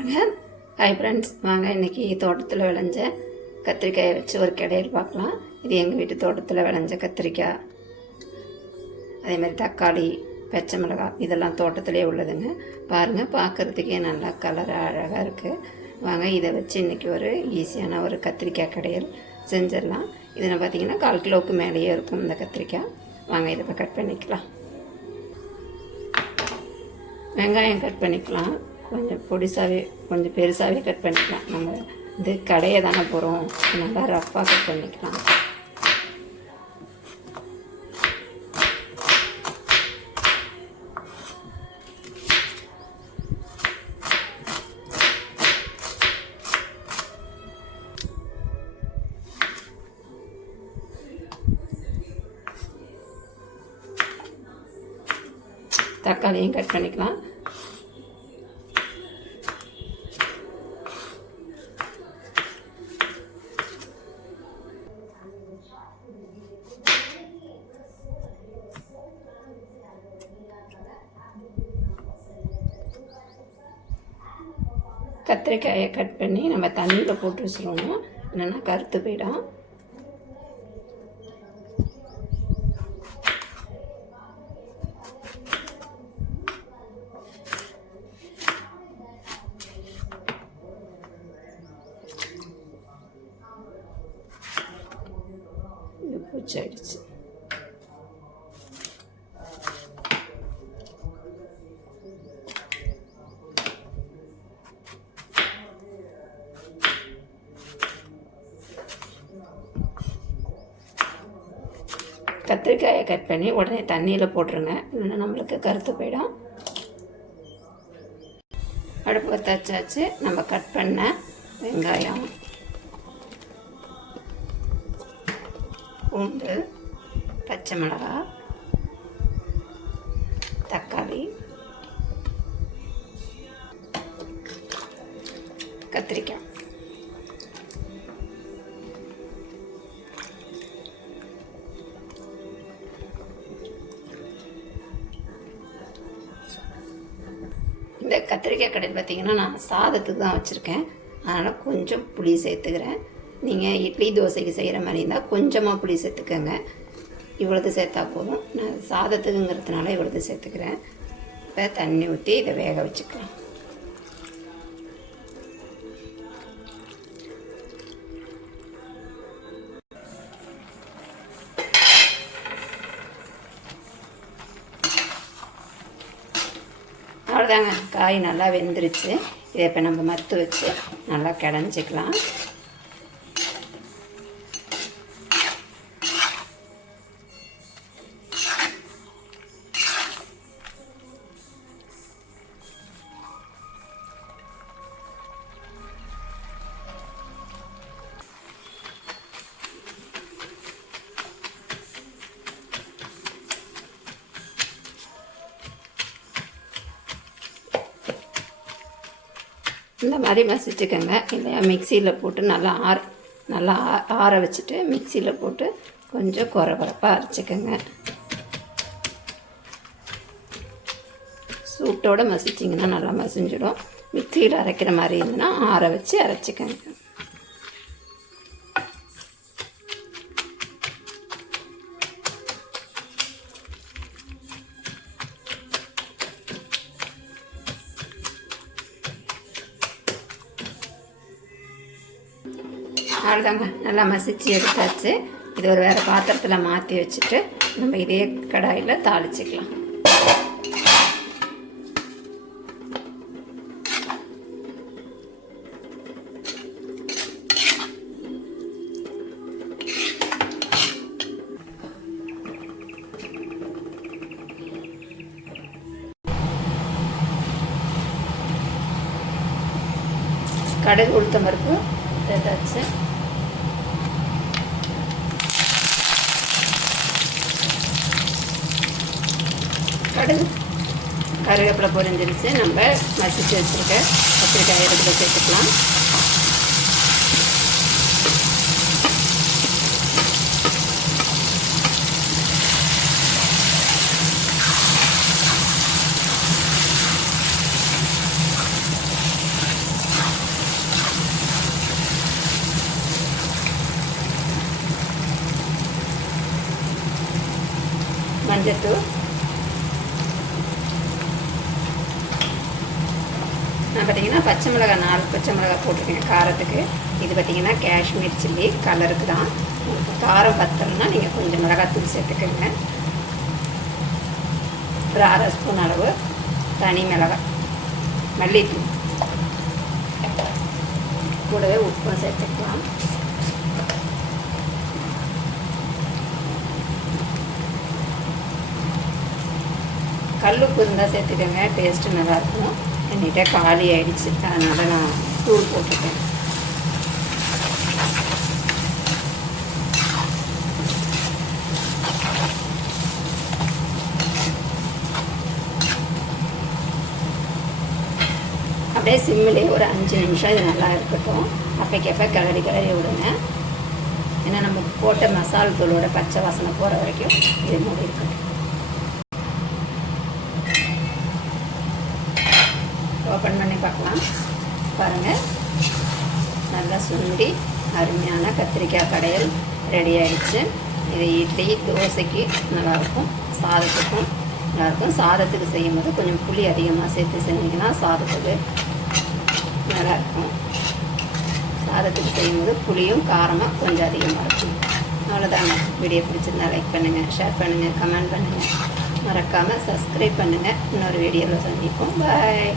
வாங்க hi friends வாங்க இன்றைக்கி தோட்டத்தில் விளைஞ்ச கத்திரிக்காயை வச்சு ஒரு கிடையல் பார்க்கலாம். இது எங்கள் வீட்டு தோட்டத்தில் விளைஞ்ச கத்திரிக்காய். அதே மாதிரி தக்காளி பச்சை மிளகாய் இதெல்லாம் தோட்டத்திலே உள்ளதுங்க. பாருங்கள் பார்க்குறதுக்கே நல்லா கலர் அழகாக இருக்குது வாங்க இதை வச்சு இன்றைக்கி ஒரு ஈஸியான ஒரு கத்திரிக்காய் கடையில் செஞ்சிடலாம். இதில் பார்த்தீங்கன்னா கால் கிலோவுக்கு மேலேயே இருக்கும் இந்த கத்திரிக்காய். வாங்க இதை இப்போ கட் பண்ணிக்கலாம். வெங்காயம் கட் பண்ணிக்கலாம். கொஞ்சம் பொடிசாகவே கொஞ்சம் பெருசாகவே கட் பண்ணிக்கலாம். நம்ம இது கடையை தானே போகிறோம் நல்லா ரஃப்பாக கட் பண்ணிக்கலாம். தக்காளியும் கட் பண்ணிக்கலாம். கத்திரிக்காயை கட் பண்ணி நம்ம தண்ணியில் போட்டு வச்சுருவோம். இல்லைன்னா கருத்து போயிடும். இது கத்திரிக்காயை கட் பண்ணி உடனே தண்ணியில் போட்டுருங்க. இல்லைன்னா நம்மளுக்கு கருத்து போயிடும். அடுப்பு தச்சாச்சு நம்ம கட் பண்ண வெங்காயம். பூண்டு பச்சை மிளகாய் இந்த கத்திரிக்காய் கடையில் பார்த்தீங்கன்னா நான் சாதத்துக்கு தான் வச்சுருக்கேன். அதனால் கொஞ்சம் புளி சேர்த்துக்கிறேன். நீங்கள் இட்லி தோசைக்கு செய்கிற மாதிரி இருந்தால் கொஞ்சமாக புளி சேர்த்துக்கோங்க. இவ்வளோது சேர்த்தா போதும். நான் சாதத்துக்குங்கிறதுனால இவ்வளோது சேர்த்துக்கிறேன். இப்போ தண்ணி ஊற்றி இதை வேக வச்சுக்கலாம். அவ்வளோதாங்க காய் நல்லா வெந்துருச்சு. இதை இப்போ நம்ம மத்து வச்சு நல்லா கிடஞ்சிக்கலாம். இந்த மாதிரி மசிச்சுக்கோங்க. இல்லையா மிக்சியில் போட்டு நல்லா ஆற நல்லா ஆ- ஆற வச்சுட்டு மிக்சியில் போட்டு கொஞ்சம் குறை குறைப்பாக அரைச்சிக்கோங்க. சூட்டோடு மசிச்சிங்கன்னா நல்லா மசிஞ்சிடும். மிக்சியில் அரைக்கிற மாதிரி இருந்ததுன்னா ஆற வச்சு அரைச்சிக்கோங்க. அவ்வளோதாங்க நல்லா மசிச்சு எடுத்தாச்சு. இது ஒரு வேறு பாத்திரத்தில் மாற்றி வச்சுட்டு நம்ம இதே கடாயில் தாளிச்சிக்கலாம். கடுகு உளுத்தம் பருப்பு சேர்த்தாச்சு கடுகு. கருவேப்பிலை பொரிஞ்சிருச்சு நம்ம மசிச்சு வச்சுருக்க கத்திரிக்காய் இதில் சேர்த்துக்கலாம். மஞ்சத்தூள். பார்த்தீங்கன்னா பச்சை மிளகாய் நாலு பச்சை மிளகாய் போட்டிருக்கேன் காரத்துக்கு. இது பார்த்தீங்கன்னா காஷ்மீர் சில்லி கலருக்கு தான். உங்களுக்கு காரம் பத்தலைன்னா நீங்கள் கொஞ்சம் மிளகாத்தூள் சேர்த்துக்கோங்க. ஒரு அரை ஸ்பூன் அளவு தனி மிளகாய் மல்லித்தூள். கூடவே உப்பும் சேர்த்துக்கலாம். கல் உப்பு இருந்தால் சேர்த்துக்கோங்க டேஸ்ட்டு நல்லாயிருக்கும் என்கிட்ட காலி ஆயிடுச்சு அதனால் நான் தூள் போட்டுட்டேன் அப்படியே சிம்மிலே ஒரு அஞ்சு நிமிஷம் இது நல்லா இருக்கட்டும் அப்பைக்கப்ப கிளறி கிளறி விடுங்க ஏன்னா நம்ம போட்ட மசால் தூளோட பச்சை வாசனை போகிற வரைக்கும் இது மூடி இருக்கட்டும் பார்க்கலாம். பாருங்கள் நல்லா சுண்டி அருமையான கத்திரிக்காய் கடையல் ரெடி ஆகிடுச்சு இது இட்லி தோசைக்கு நல்லாயிருக்கும். சாதத்துக்கும் நல்லாயிருக்கும். சாதத்துக்கு செய்யும் போது கொஞ்சம் புளி அதிகமாக சேர்த்து செஞ்சிங்கன்னா சாதத்துக்கு நல்லாயிருக்கும். சாதத்துக்கு செய்யும்போது புளியும் காரமாக கொஞ்சம் அதிகமாக இருக்கும். அவ்வளோதாங்க வீடியோ பிடிச்சிருந்தா லைக் பண்ணுங்கள் ஷேர் பண்ணுங்கள் கமெண்ட் பண்ணுங்கள் மறக்காமல் சப்ஸ்கிரைப் பண்ணுங்கள் இன்னொரு வீடியோவில் சந்திப்போம். பாய்